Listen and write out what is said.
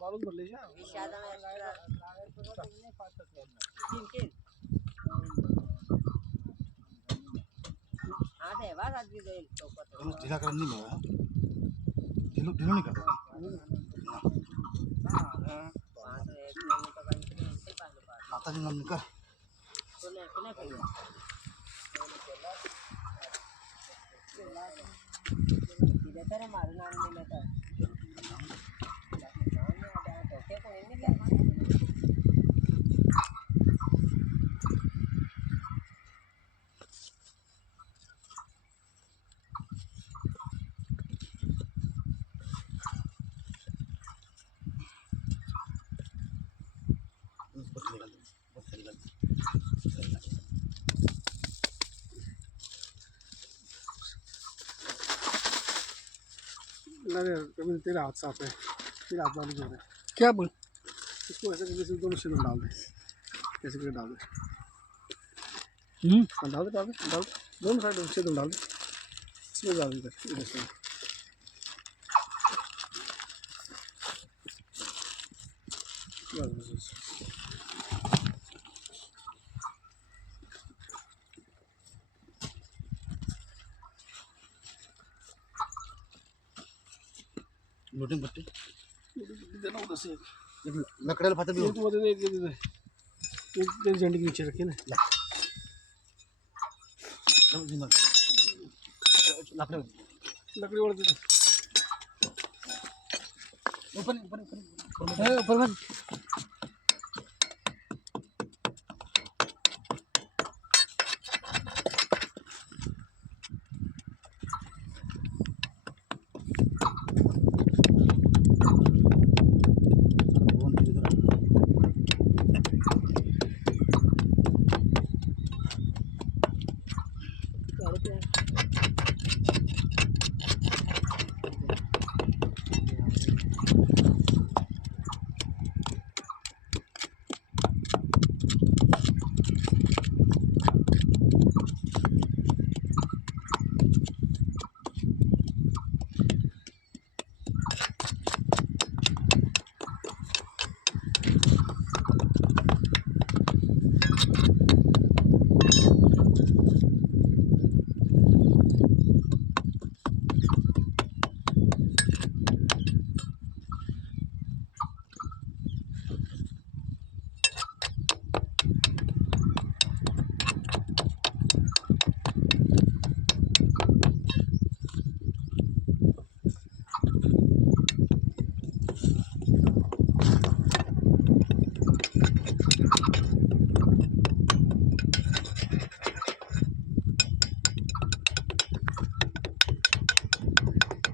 balloon भरले जा ढीला कर नहीं लगा ढीलो ढीलो नहीं करता माता जी नाम कर मारू नाम नहीं लेता कभी तेरा हाथ साफ है तेरा हाथ वाली जोर है क्या बोल इसको ऐसे करके दोनों से डाल दे ऐसे करके डाल दे डाल दे दोनों साइड से डाल दे इसमें डाल दे इधर से लोडिंग पट्टी देना उधर से लकड़े फाते भी तो दे दे झंडे के नीचे रखिए ना लकड़ी वाला दे ऊपर ऊपर ऊपर मत